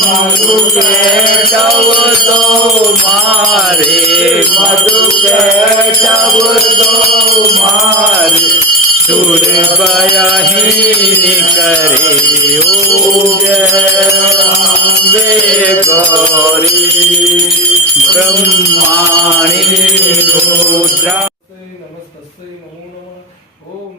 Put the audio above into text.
मधु केशव दो मारे, मधु केशव दो मारे, सुर बयहीन करे जय गौरी ब्रह्माणी रुद्रा नमस्तस्यै नमो नमः। ओम